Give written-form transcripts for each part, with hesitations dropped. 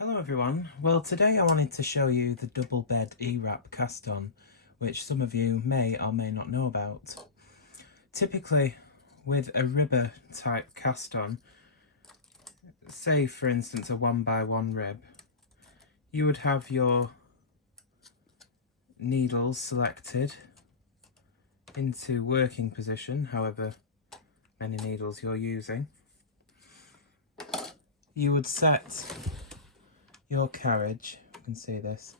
Hello everyone, well today I wanted to show you the double bed E-wrap cast on, which some of you may or may not know about. Typically with a ribber type cast on, say for instance a 1x1 rib, you would have your needles selected into working position, however many needles you're using. You would set your carriage, you can see this,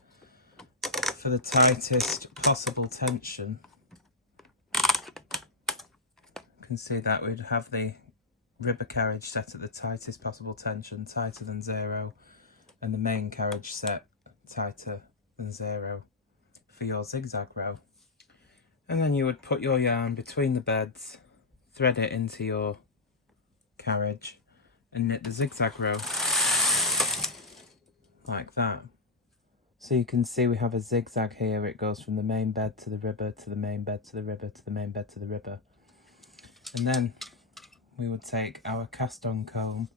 for the tightest possible tension. You can see that we'd have the ribber carriage set at the tightest possible tension, tighter than 0, and the main carriage set tighter than 0 for your zigzag row. And then you would put your yarn between the beds, thread it into your carriage and knit the zigzag row like that. So you can see we have a zigzag here. It goes from the main bed to the ribber, to the main bed to the ribber, to the main bed to the ribber. And then we would take our cast on comb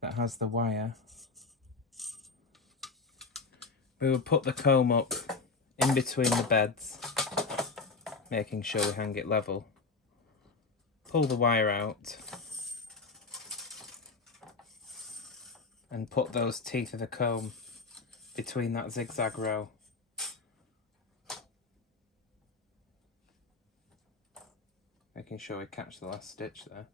that has the wire. We would put the comb up in between the beds, making sure we hang it level. Pull the wire out and put those teeth of the comb between that zigzag row. Making sure we catch the last stitch there.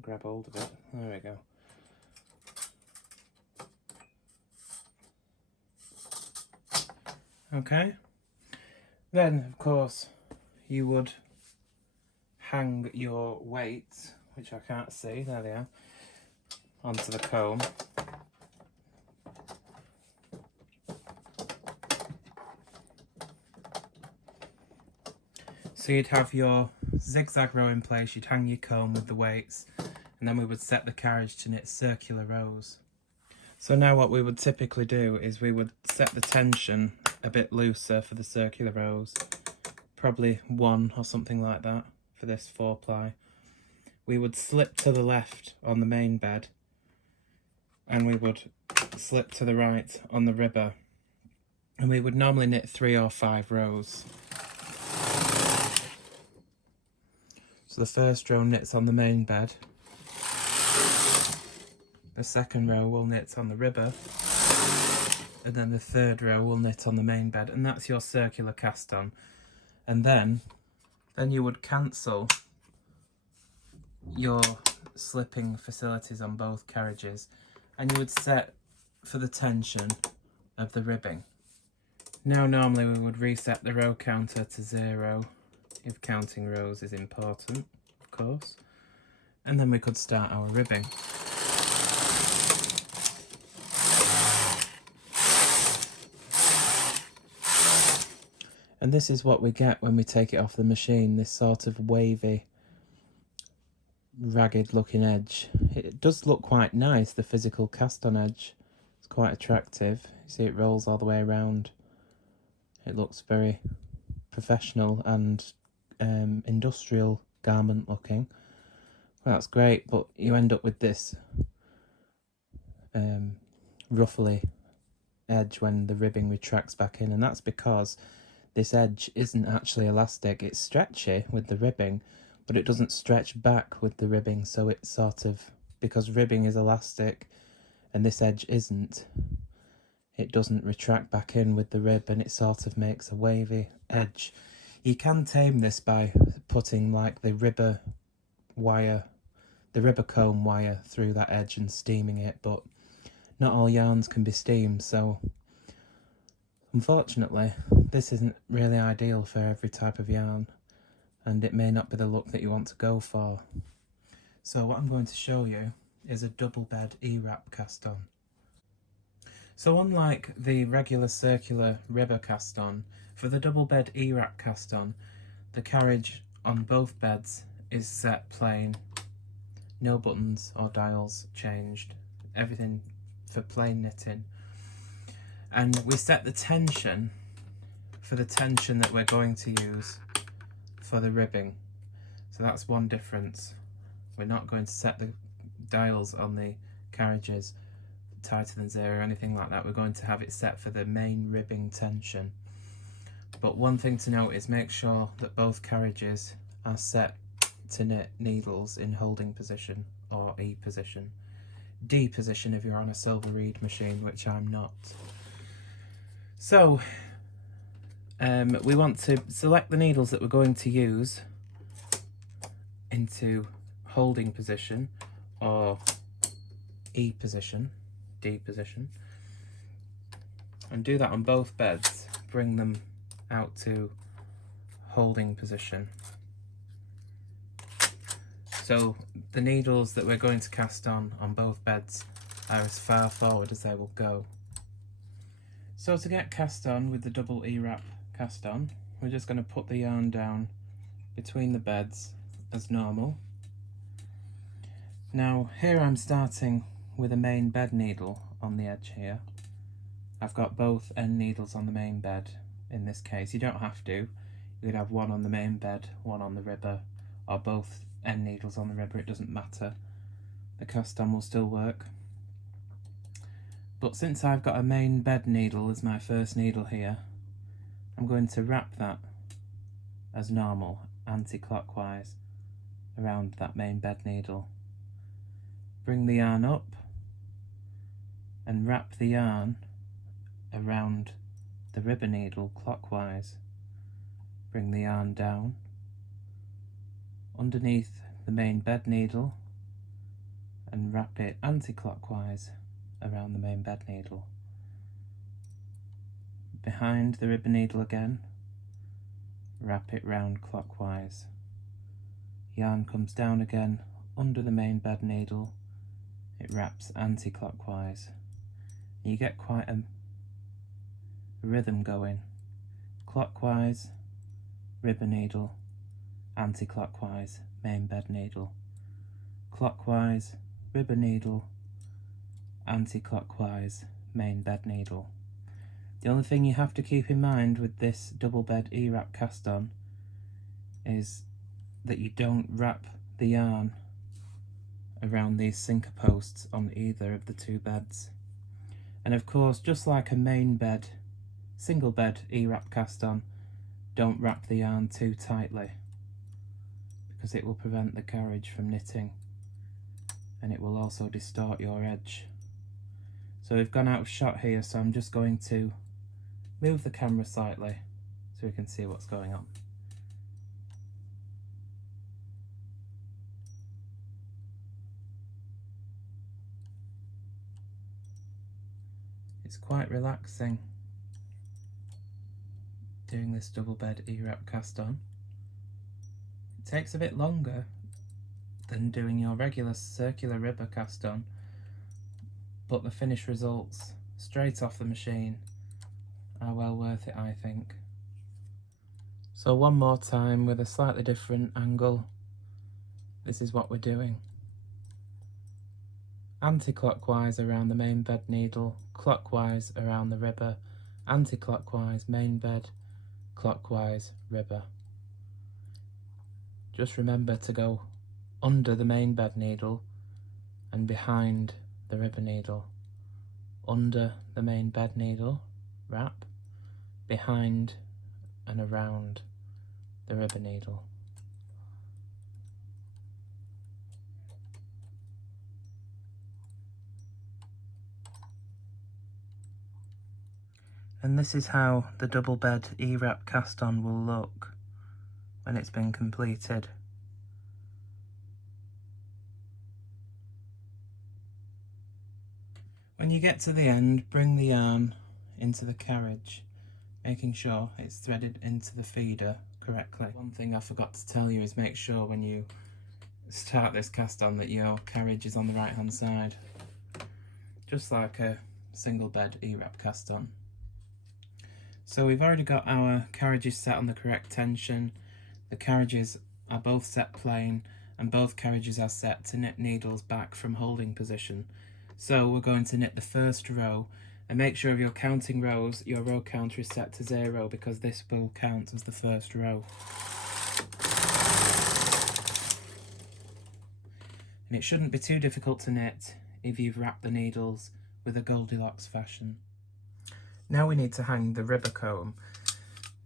Grab hold of it. There we go. Okay. Then, of course, you would hang your weights, which I can't see, there they are, onto the comb. So you'd have your zigzag row in place, you'd hang your comb with the weights, and then we would set the carriage to knit circular rows. So now what we would typically do is we would set the tension a bit looser for the circular rows, probably 1 or something like that for this 4-ply. We would slip to the left on the main bed, and we would slip to the right on the ribber, and we would normally knit 3 or 5 rows. So the first row knits on the main bed, the second row will knit on the ribber, and then the third row will knit on the main bed, and that's your circular cast on. And then you would cancel your slipping facilities on both carriages, and you would set for the tension of the ribbing. Now normally we would reset the row counter to 0 if counting rows is important, of course, and then we could start our ribbing. And this is what we get when we take it off the machine, this sort of wavy, ragged looking edge. It does look quite nice, the physical cast on edge. It's quite attractive. You see it rolls all the way around. It looks very professional and industrial garment looking. Well, that's great, but you end up with this ruffly edge when the ribbing retracts back in, and that's because this edge isn't actually elastic. It's stretchy with the ribbing, but it doesn't stretch back with the ribbing, so it's sort of, because ribbing is elastic and this edge isn't, it doesn't retract back in with the rib, and it sort of makes a wavy edge. You can tame this by putting like the ribber wire, the ribber comb wire through that edge and steaming it, but not all yarns can be steamed, so unfortunately this isn't really ideal for every type of yarn, and it may not be the look that you want to go for. So what I'm going to show you is a double bed E-wrap cast on. So unlike the regular circular ribber cast on, for the double bed E-wrap cast on, the carriage on both beds is set plain, no buttons or dials changed, everything for plain knitting. And we set the tension for the tension that we're going to use for the ribbing. So that's one difference. We're not going to set the dials on the carriages tighter than 0 or anything like that. We're going to have it set for the main ribbing tension. But one thing to note is make sure that both carriages are set to knit needles in holding position or E position. D position if you're on a silver reed machine, which I'm not. So we want to select the needles that we're going to use into holding position or E position, D position, and do that on both beds. Bring them out to holding position. So the needles that we're going to cast on both beds are as far forward as they will go. So to get cast on with the double E-wrap cast on, we're just going to put the yarn down between the beds as normal. Now here I'm starting with a main bed needle on the edge here. I've got both end needles on the main bed in this case. You don't have to. You could have one on the main bed, one on the ribber, or both end needles on the ribber, it doesn't matter. The cast on will still work. But since I've got a main bed needle as my first needle here, I'm going to wrap that as normal, anti-clockwise, around that main bed needle. Bring the yarn up and wrap the yarn around the ribber needle clockwise. Bring the yarn down underneath the main bed needle and wrap it anti-clockwise around the main bed needle. Behind the ribber needle again, wrap it round clockwise. Yarn comes down again under the main bed needle, it wraps anti-clockwise. You get quite a rhythm going. Clockwise, ribber needle, anti-clockwise, main bed needle. Clockwise, ribber needle, anti-clockwise, main bed needle. The only thing you have to keep in mind with this double bed E-wrap cast on is that you don't wrap the yarn around these sinker posts on either of the two beds. And of course, just like a main bed, single bed E-wrap cast on, don't wrap the yarn too tightly, because it will prevent the carriage from knitting and it will also distort your edge. So we've gone out of shot here, so I'm just going to move the camera slightly so we can see what's going on. It's quite relaxing doing this double bed E-wrap cast on. It takes a bit longer than doing your regular circular ribber cast on, but the finished results straight off the machine are well worth it, I think. So one more time with a slightly different angle, this is what we're doing. Anti-clockwise around the main bed needle, clockwise around the ribber, anti-clockwise main bed, clockwise ribber. Just remember to go under the main bed needle and behind the ribber needle. Under the main bed needle, wrap, behind and around the ribber needle. And this is how the double bed E-wrap cast on will look when it's been completed. When you get to the end, bring the yarn into the carriage, making sure it's threaded into the feeder correctly. One thing I forgot to tell you is make sure when you start this cast on that your carriage is on the right hand side, just like a single bed E-wrap cast on. So we've already got our carriages set on the correct tension, the carriages are both set plain, and both carriages are set to knit needles back from holding position. So we're going to knit the first row, and make sure if you're counting rows, your row counter is set to 0 because this will count as the first row. and it shouldn't be too difficult to knit if you've wrapped the needles with a Goldilocks fashion. Now we need to hang the ribber comb.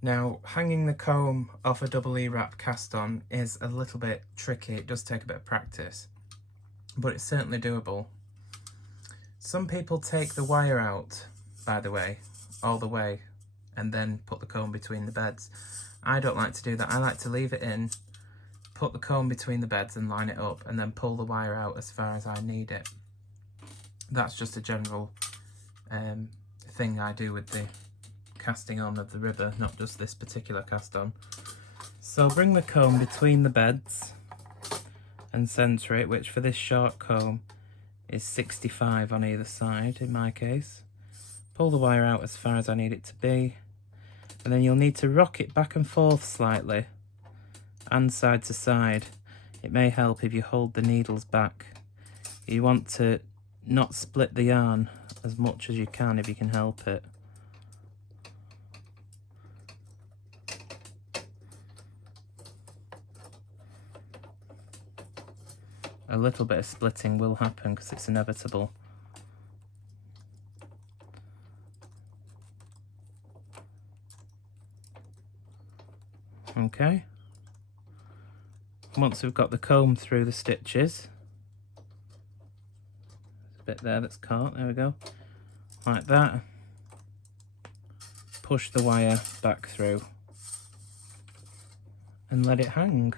Now, hanging the comb off a double E-wrap cast on is a little bit tricky. It does take a bit of practice, but it's certainly doable. Some people take the wire out, by the way, all the way, and then put the comb between the beds. I don't like to do that. I like to leave it in, put the comb between the beds and line it up, and then pull the wire out as far as I need it. That's just a general thing I do with the casting on of the ribber, not just this particular cast on. So bring the comb between the beds and centre it, which for this short comb is 65 on either side in my case. Pull the wire out as far as I need it to be, and then you'll need to rock it back and forth slightly and side to side. It may help if you hold the needles back. You want to not split the yarn as much as you can if you can help it. A little bit of splitting will happen because it's inevitable. Okay. Once we've got the comb through the stitches, there's a bit there that's caught, there we go, like that. Push the wire back through and let it hang.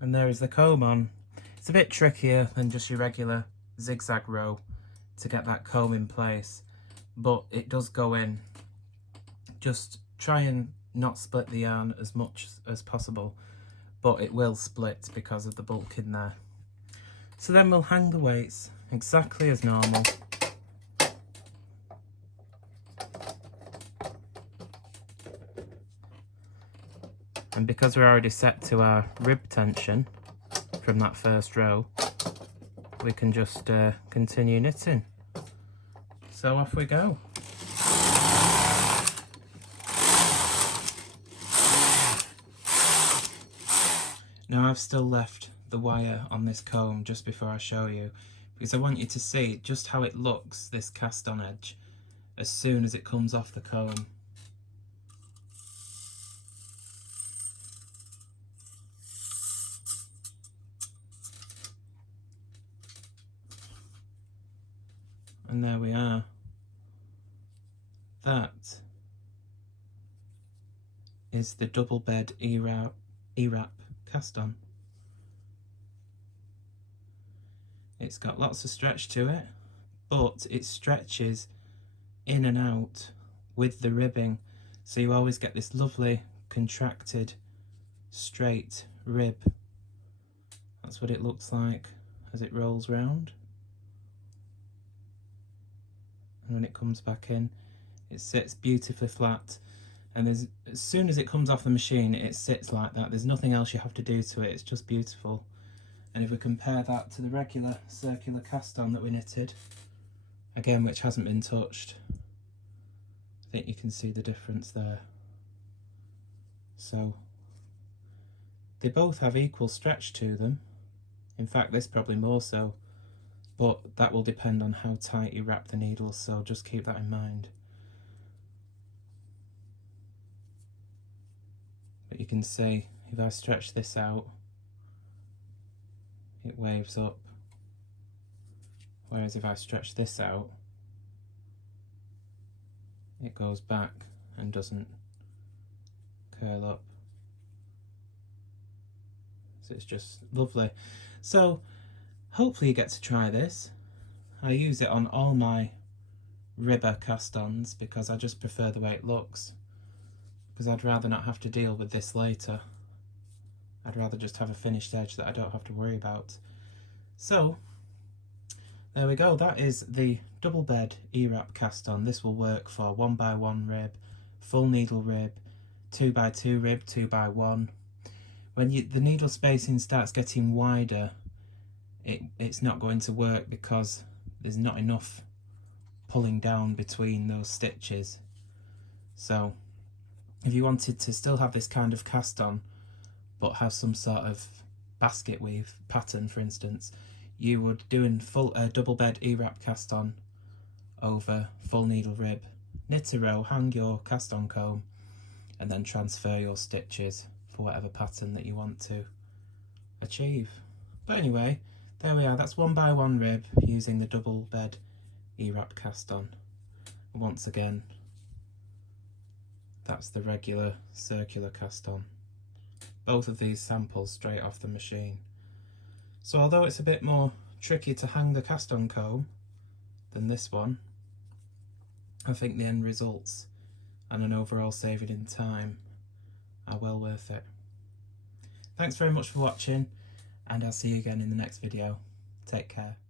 And there is the comb on. It's a bit trickier than just your regular zigzag row to get that comb in place, but it does go in. Just try and not split the yarn as much as possible, but it will split because of the bulk in there. So then we'll hang the weights exactly as normal. And because we're already set to our rib tension from that first row, we can just continue knitting. So off we go. Now I've still left the wire on this comb just before I show you, because I want you to see just how it looks, this cast on edge, as soon as it comes off the comb. And there we are. That is the double bed E-wrap cast on. It's got lots of stretch to it, but it stretches in and out with the ribbing, so you always get this lovely contracted straight rib. That's what it looks like as it rolls round. And when it comes back in, it sits beautifully flat, and as soon as it comes off the machine it sits like that. There's nothing else you have to do to it, it's just beautiful. And if we compare that to the regular circular cast on that we knitted, again, which hasn't been touched, I think you can see the difference there. So they both have equal stretch to them. In fact, this probably more so, but that will depend on how tight you wrap the needles, so just keep that in mind. But you can see, if I stretch this out, it waves up, whereas if I stretch this out, it goes back and doesn't curl up. So it's just lovely. So hopefully you get to try this. I use it on all my ribber cast-ons because I just prefer the way it looks, because I'd rather not have to deal with this later. I'd rather just have a finished edge that I don't have to worry about. So there we go, that is the double bed E-wrap cast on. This will work for 1x1 rib, full needle rib, 2x2 rib, 2x1. When the needle spacing starts getting wider, it's not going to work because there's not enough pulling down between those stitches. So if you wanted to still have this kind of cast on but have some sort of basket weave pattern, for instance, you would do a double bed E-wrap cast on over full needle rib, knit a row, hang your cast on comb, and then transfer your stitches for whatever pattern that you want to achieve. But anyway, there we are. That's 1x1 rib using the double bed E-wrap cast on. And once again, that's the regular circular cast on. Both of these samples straight off the machine. So although it's a bit more tricky to hang the cast on comb than this one, I think the end results and an overall saving in time are well worth it. Thanks very much for watching, and I'll see you again in the next video. Take care.